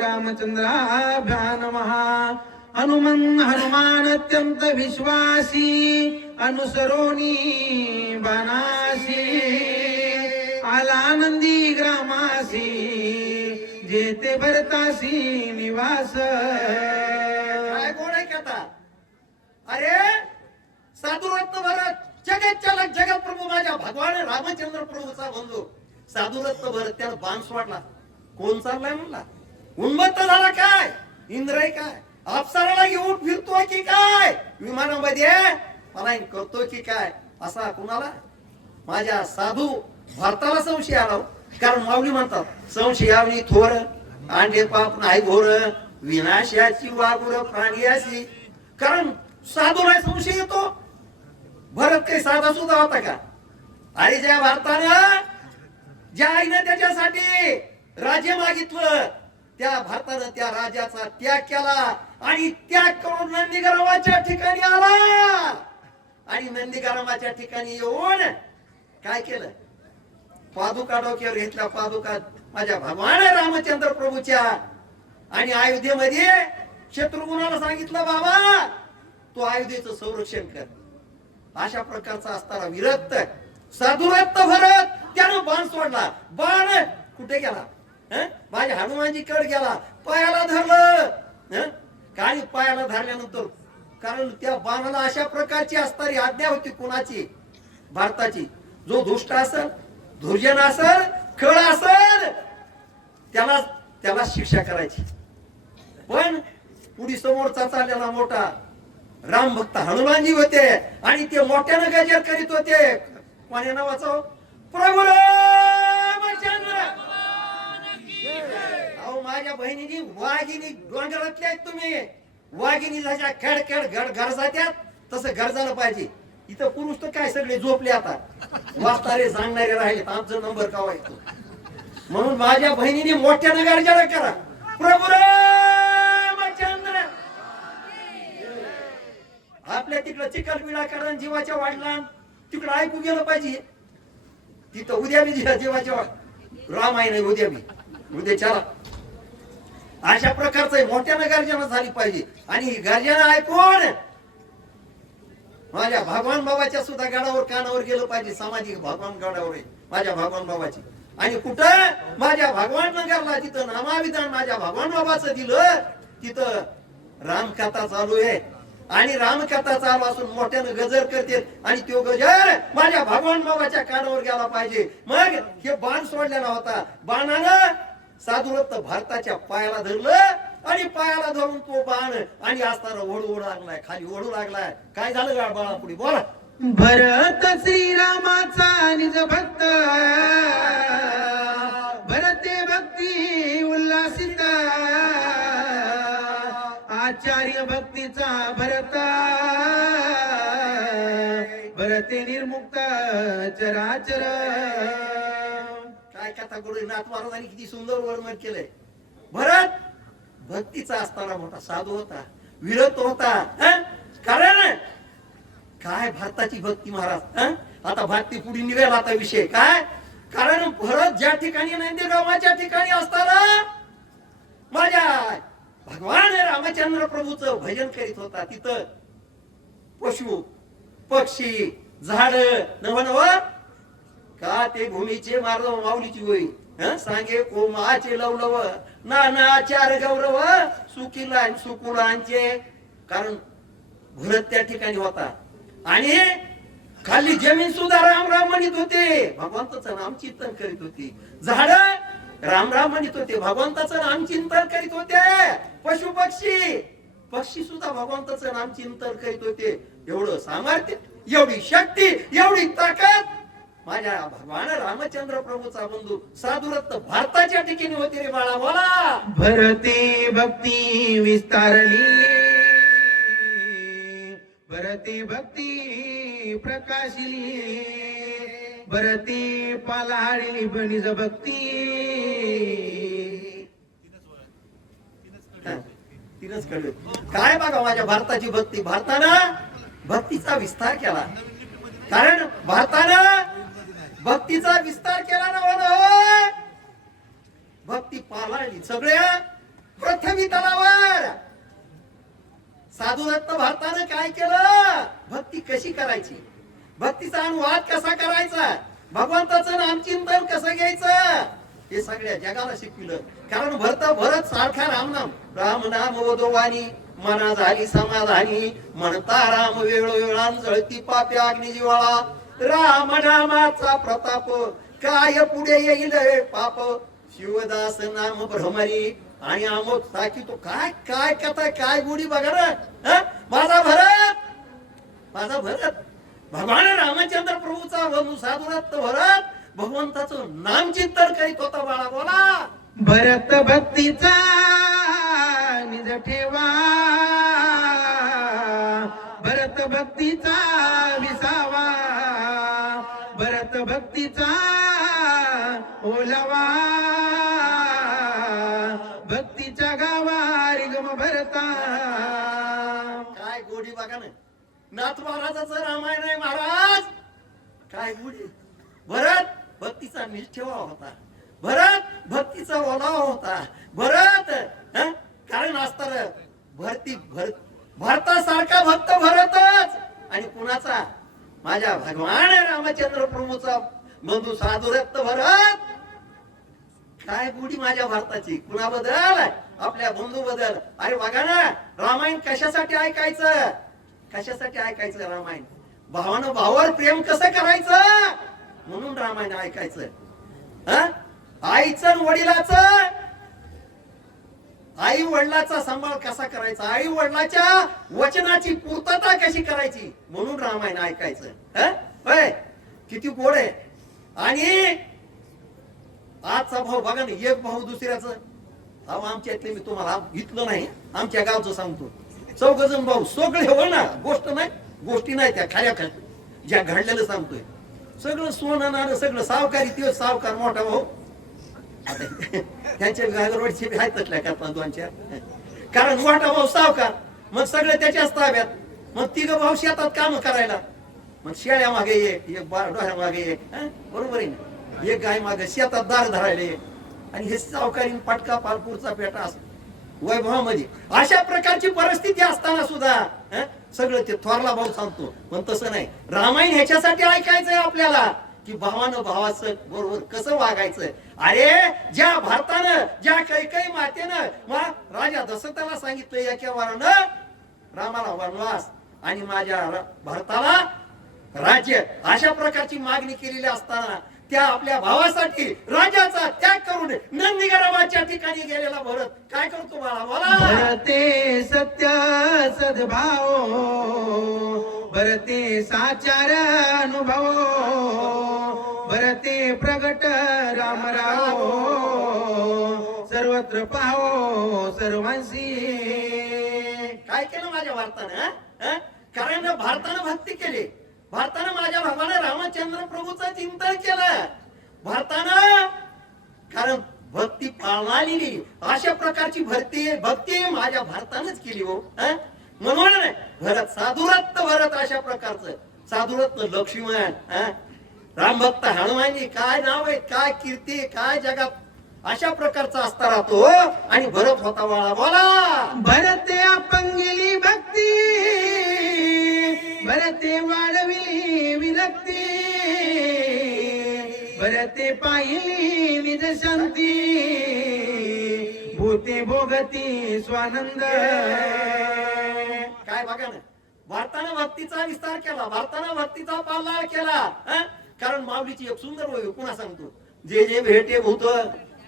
रामचंद्राभ्या नमः हनुमन हनुमान अत्यंत विश्वासी अनुसरोनी बनासी। आलानंदी ग्रामासी जेते भरतासी निवास। काय कोण आहे कथा आता? अरे साधुरत्न भरत जगत चालक जगत प्रभू माझ्या भगवान रामचंद्र प्रभूचा बंधू. साधुरत्न भरत त्याला बांस वाटला. कोण चाललाय म्हणला? उन्मत्त झाला काय? इंद्र आहे काय? अप्सराला घेऊन फिरतोय की काय? विमानामध्ये मला करतोय की काय? असा कुणाला? माझ्या साधू भारताला संशय आला हो. कारण माऊली म्हणतात संशयावनी थोर अंडे पाप नाही घोर विनाशाची वागुर प्राणियासी कारण साधूला संशय येतो. भरत काही साधा सुद्धा होता का? अरे ज्या भारतानं ज्या आईनं त्याच्यासाठी राज्य मागितलं त्या भारतानं त्या राजाचा त्याग केला आणि त्याग करून नंदीगरावाच्या ठिकाणी आला. आणि नंदीगरामाच्या ठिकाणी येऊन काय केलं? पादुका डोक्यावर घेतल्या पादुका माझ्या भगवान रामचंद्र प्रभूच्या. आणि अयोध्येमध्ये शत्रुघ्नाला सांगितलं बाबा तू अयोध्येचं संरक्षण कर. अशा प्रकारचा असताना विरक्त साधुरत्त भरत त्यानं बाण सोडला. बाण कुठे गेला? माझ्या हनुमानजी कड गेला. पायाला धरलं. हं? पायाला धरल्यानंतर कारण त्या बाणाला अशा प्रकारची असणारी आज्ञा होती कुणाची? भारताची. जो दुष्ट असल दुर्जन असल खळ असल त्याला त्याला शिक्षा करायची. पण पुढे समोरचा चाललेला मोठा राम भक्त हनुमानजी होते आणि ते मोठ्यानं गजर करीत होते. कोण्या नावाचं? प्रभू माझ्या बहिणीनी वाघिनी डोंगरातले आहेत तुम्ही. वाघिनी जशा खेड खेड घड घर जात्यात तसं घर झालं पाहिजे. इथं पुरुष तर काय सगळे झोपले आता? वाचणारे सांगणारे राहिले आमचा नंबर का व्हायचो म्हणून माझ्या बहिणीने मोठ्यानं गर्जना करा. प्रभू रामचंद्र आपल्या तिकडं चिकलबिळा कारण जीवाच्या वाढला तिकडं ऐकू गेलं पाहिजे. तिथं उद्या मी जीवाच्या वाढ रामायण उद्या मी. उद्या चला. अशा प्रकारचं मोठ्यानं गर्जना झाली पाहिजे. आणि ही गर्जना ऐकून माझ्या भगवान बाबाच्या सुद्धा गडावर कानावर गेलं पाहिजे. सामाजिक भगवान गडावर माझ्या भगवान बाबाची. आणि कुठं? माझ्या भगवान नगरला तिथं नामाविधान माझ्या भगवान बाबाचं दिलं तिथं रामकथा चालू आहे. आणि रामकथा चालू असून मोठ्यानं गजर करते आणि तो गजर माझ्या भगवान बाबाच्या कानावर गेला पाहिजे. मग हे बाण सोडलेला होता. बाणानं साधुरत्त भारताच्या पायाला धरलं आणि पायाला धरून तो बाण. आणि असताना ओढू ओढू लागलाय खाली ओढू लागलाय. काय झालं गाळ बाळा पुढे बोला. भरत श्रीरामाचा निज भक्त. भरते भक्ती उल्हासित आचार्य भक्तीचा भरता. भरते निर्मुक्त चराचर. काय नाथ महाराजांनी किती सुंदर वर्णन केलंय. भरत भक्तीचा असताना मोठा साधू होता विरत होता कारण काय भारताची भक्ती महाराज आता भारती पुढे निघाला आता विषय. काय? कारण भरत ज्या ठिकाणी नंदीगावाच्या ठिकाणी असताना माझ्या भगवान रामचंद्र प्रभूच भजन करीत होता. तिथं पशु पक्षी झाड नव नव का ते भूमीचे मार्ग हो माऊलीची होई सांगे कोमाचे लवलव नाना चार गौरव सुकिला सुकुलांचे. कारण भरत त्या ठिकाणी होता. आणि खाली जमीन सुद्धा राम राम म्हणत होते. भगवंताचं नाम चिंतन करीत होती. झाड राम राम म्हणत होते. भगवंताचं नाम चिंतन करीत होते. पशु पक्षी पक्षी सुद्धा भगवंताचं नाम चिंतन करीत होते. एवढं सामर्थ्य एवढी शक्ती एवढी ताकद माझ्या भगवान रामचंद्र प्रभूचा बंधू साधुरत्न भारताच्या ठिकाणी होते रे बाळा बोला. भरते भक्ती विस्तारली. भरते भक्ती प्रकाशली. भरते पालाळली बणीज भक्ती. तीनच कडवे काय बघा माझ्या भारताची भक्ती. भारतानं भक्तीचा विस्तार केला. कारण भारतानं भक्तीचा विस्तार केला ना हो भक्ती पालाळली सगळ्या प्रथमी तलावर साधुदत्त भारतानं काय केलं? भक्ती कशी करायची? भक्तीचा अनुवाद कसा करायचा? भगवंताचं नामचिंतन कसं घ्यायचं? हे सगळ्या जगाला शिकविलं. कारण भरत भरत सारखा रामनाम राम नाम वधोवानी मना झाली समाधानी. म्हणता राम वेळोवेळा जळती पाप्या अग्नी राम नामाचा प्रताप. काय पुढे येईल पाप? शिवदास नाम भ्रमरी. आणि आमोद साकी तो काय काय कथा काय गुढी बघा ना. माझा भरत. माझा भरत. भगवान रामचंद्र प्रभूचा वधू साधुरात भरत. भगवंताचं नाम चिंतन करीत होता बाळा बोला. भरत भक्तीचा निज ठेवा. भरत भक्तीचा विसावा. भक्तीचा ओलावा. भक्तीच्या गावा रिगम भरता. काय गोडी बघा ना. नाथ महाराजाच रामायण आहे महाराज. काय गोडी. भरत भक्तीचा निष्ठेवा होता. भरत भक्तीचा ओलावा होता. भरत कारण असतार भरती भर भारतासारखा भक्त भरतच. आणि कुणाचा? माझ्या भगवान रामचंद्र प्रभूचा बंधू रक्त भरत. काय गुढी माझ्या भारताची? कुणाबद्दल आपल्या बंधू बद्दल अरे बघा ना रामायण कशासाठी ऐकायचं? कशासाठी ऐकायचं रामायण? भावानं भावावर प्रेम कसं करायचं? म्हणून रामायण ऐकायचं. आईचं वडिलाच वडिलाचं? आई वडिलाचा सांभाळ कसा करायचा? आई वडिलाच्या वचनाची पूर्तता कशी करायची? म्हणून रामायण ऐकायचं. किती गोड आहे. आणि आजचा भाऊ बघा ना एक भाऊ दुसऱ्याचा. अहो आमच्या इथले मी तुम्हाला इथलं नाही आमच्या गावचं सांगतो. चौघ जण भाऊ सगळे हो ना गोष्ट नाही गोष्टी नाही त्या खाल्या खाल्या ज्या घडलेलं सांगतोय. सगळं सोनं नाणं सगळं सावकारी ते सावकार मोठा भाऊ. त्यांच्या गागरवाडीचे बी आहेत तसल्या करता कारण मोठा भाऊ सावकार. मग सगळे त्याच्याच ताब्यात. मग तिघ भाऊ शेतात काम करायला. मग शेळ्या मागे एक एक बार डोह्या मागे एक बरोबर आहे ना? एक गाय मागे शेतात दार धरायला. एक आणि हे सावकारी पाटका पालपूरचा पेटा असतो वैभवामध्ये. अशा प्रकारची परिस्थिती असताना सुद्धा सगळं ते थोरला भाऊ सांगतो. पण तसं नाही. रामायण ह्याच्यासाठी ऐकायचंय आपल्याला की भावानं भावाचं बरोबर कसं वागायचं? अरे ज्या भारतानं ज्या कैकई मातेनं मा राजा दशरथाला सांगितलं या केव्हा रामाला वनवास आणि माझ्या भारताला राज्य अशा प्रकारची मागणी केलेली असताना त्या आपल्या भावासाठी राजाचा त्याग करून नंदीगराबाच्या ठिकाणी गेलेला भरत. काय करतो बाळा बोला. भरते सत्य सद्भाव भरते साचार अनुभव भरते प्रगट रामराव सर्वत्र पाहो सर्वांशी. काय केलं माझ्या भारतानं? कारण भारतानं भक्ती केली. भारतानं माझ्या भावानं रामचंद्र प्रभूचं चिंतन केलं. भारतानं कारण भक्ती पाळणारी अशा प्रकारची भक्ती भक्ती माझ्या भारतानच केली हो म्हणून भरत साधुरत्न भरत अशा प्रकारचं. साधुरत्न लक्ष्मण राम भक्त हनुमानजी काय नाव आहे काय कीर्ती काय जगात? अशा प्रकारचा असता राहतो हो. आणि भरत होता वाळा बोला. भरते गेली भक्ती. भरते वाढवी विरक्ती. भरते पाहिली विज शांती. भूते भोगती स्वानंद. काय बघा ना भारतानं भक्तीचा विस्तार केला भारतानं भक्तीचा पालाळ केला कारण माऊलीची एक सुंदर वय पुन्हा सांगतो? जे जे भेटे भूत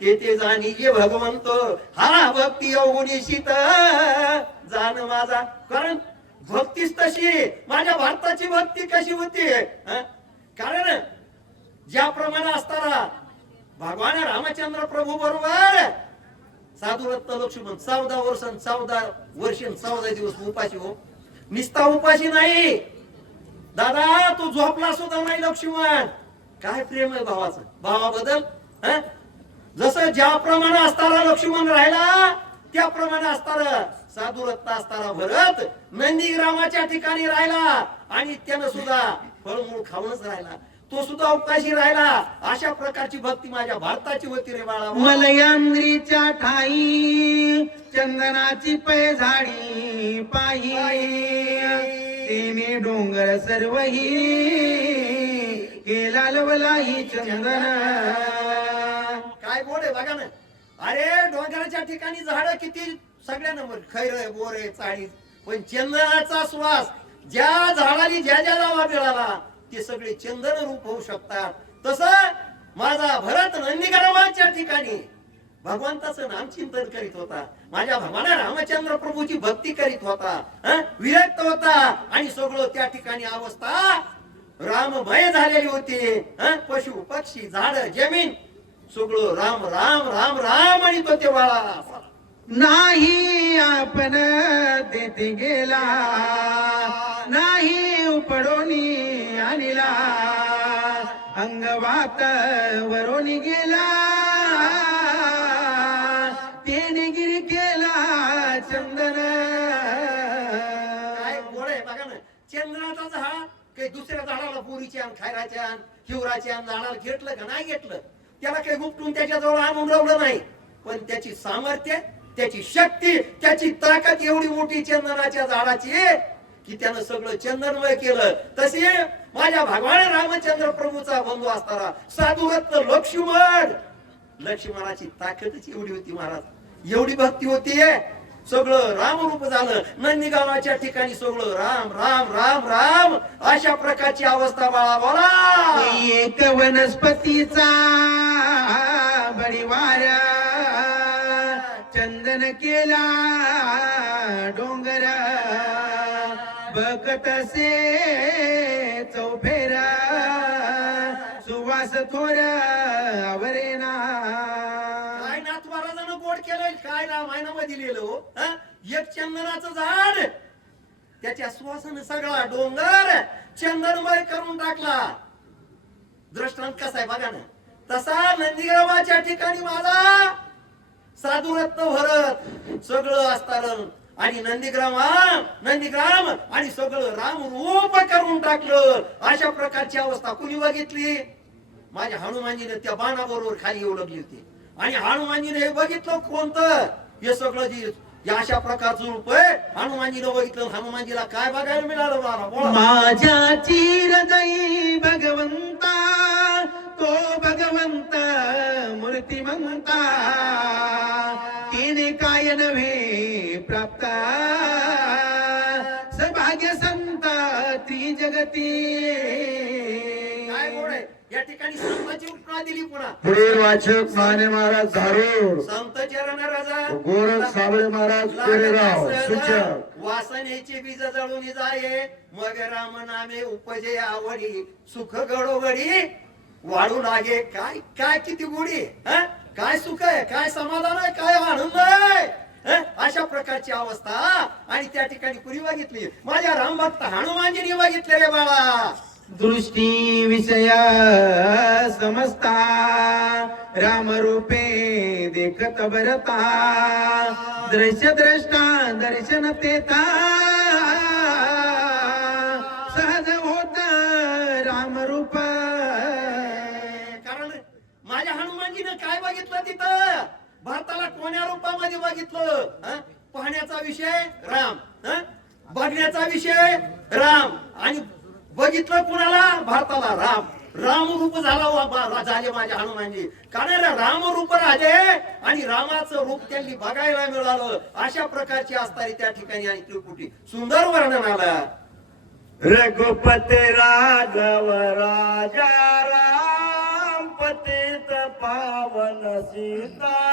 ते ते जाणी जे भगवंत. हा भक्ती अवगुणी शीत. जाण माझा कारण भक्तीच तशी. माझ्या भारताची भक्ती कशी होती? कारण ज्याप्रमाणे असताना भगवान रामचंद्र प्रभू बरोबर साधुरत्न लक्ष्मण चौदा वर्ष चौदा वर्ष चौदा दिवस उपाशी हो. निस्ता उपाशी नाही. दादा तू झोपला सुद्धा नाही लक्ष्मण. काय प्रेम आहे भावाचं? भावाबद्दल हं? जसं ज्याप्रमाणे असताना लक्ष्मण राहिला त्याप्रमाणे असताना साधुरत्न असताना भरत नंदीग्रामाच्या ठिकाणी राहिला आणि त्यानं सुद्धा फळमूळ खाऊनच राहिला. तो सुद्धा उपाशी राहिला. अशा प्रकारची भक्ती माझ्या भारताची होती रे बाळा. मलयांद्रीच्या ठाई चंदनाची पै झाडी पायी तिने डोंगर सर्वही केला लवलाही चंदन. काय आहे बघा ना. अरे डोंगराच्या ठिकाणी झाड किती? सगळ्या नंबर. खैर बोर चाळी पण चंदनाचा श्वास ज्या झाडाली ज्या ज्या जावा मिळाला ते सगळे चंदन रूप होऊ शकतात. तस माझा भरत नंदीग्रामाच्या ठिकाणी भगवंताचं नाम चिंतन करीत होता. माझ्या भगवाना रामचंद्र प्रभूची भक्ती करीत होता. विरक्त होता. आणि सगळं त्या ठिकाणी अवस्था राममय झालेली होती. पशु पक्षी झाड जमीन सगळं राम राम राम राम आणि तो ते बाळा. नाही आपण तेथे गेला. नाही उपडोनी आणला. अंगवात वरोनी गेला. तेने गिरी केला चंदन. काय गोड आहे बघा ना. चंद्राचा झाड काही दुसऱ्या झाडाला पुरीच्या खायराच्या हिवराच्या झाडाला घेतलं का नाही घेतलं? त्याला काही गुपटून त्याच्याजवळ आणून रावलं नाही. पण त्याची सामर्थ्य त्याची शक्ती त्याची ताकद एवढी मोठी चंदनाच्या झाडाची की त्यानं सगळं चंदनमय केलं. तसे माझ्या भगवान रामचंद्र प्रभूचा बंधू असताना साधुरत्न लक्ष्मण लक्ष्मणाची ताकदच एवढी होती महाराज. एवढी भक्ती होती. सगळं रामरूप झालं. नंदीगावाच्या ठिकाणी सगळं राम राम राम राम अशा प्रकारची अवस्था बाळा बोला. एक वनस्पतीचा बळीवार चंदन केला डोंगर बकतसे चौफेर सुवास थोर आवरेना. काय नाथ महाराजानं गोड केलंय काय रामायणामध्ये लिहिलं हो. हं? एक चंदनाचं झाड त्याच्या सुवासानं सगळा डोंगर चंदनमय करून टाकला. दृष्टांत कसा आहे बघा ना. तसा नंदीग्रामाच्या ठिकाणी माझा साधुरत्न भरत सगळं असताना आणि नंदीग्राम नंदीग्राम आणि सगळं राम रूप करून टाकलं. अशा प्रकारची अवस्था कुणी बघितली? माझ्या हनुमानजीने त्या बाणाबरोबर खाली येऊ लागली होती. आणि हनुमानजीने हे बघितलं कोणतं? हे सगळं जी या अशा प्रकारचं रूप आहे. हनुमानजीनं बघितलं हनुमानजीला काय बघायला मिळालं मला माझ्या चिरदयी भगवंता तो भगवंत मूर्तिमंता. तिने काय नव्हे प्राप्त. सभाग्य संत त्रिजगती काय गोड आहे या ठिकाणी संतांची उपमा दिली पुन्हा. पुढे वाचक माने महाराज धारूर संत चरण राजा गोरख साबळे महाराज कोरेगाव सूचक वासनेचे बीज जळून जाये. मग राम नामे उपजे आवडी सुख गडोगडी वाढू लागे. काय काय किती गोडी हं? काय सुख आहे काय समाधान आहे काय आनंद आहे हं? अशा प्रकारची अवस्था. आणि त्या ठिकाणी कुणी बघितली. माझ्या रामभक्त हनुमानजीने बघितले रे बाळा. दृष्टी विषय समजता राम रूपे देखत भरता दृश्य द्रष्टा दर्शन तेता। सहज होत राम रूप। कारण माझ्या हनुमानजीनं काय बघितलं तिथं? भारताला कोण्या रूपामध्ये बघितलं? पाहण्याचा विषय राम बघण्याचा विषय राम. आणि बघितलं कुणाला? भारताला राम. रामरूप झाला वा- झाले माझ्या हनुमानजी. कारण रामरूप राजे आणि रामाचं रूप त्यांनी बघायला मिळालं. अशा प्रकारची असणारी त्या ठिकाणी आणि त्रिपुटी सुंदर वर्णन आलं. रघुपते राघव राजा राम पतित पावन सीता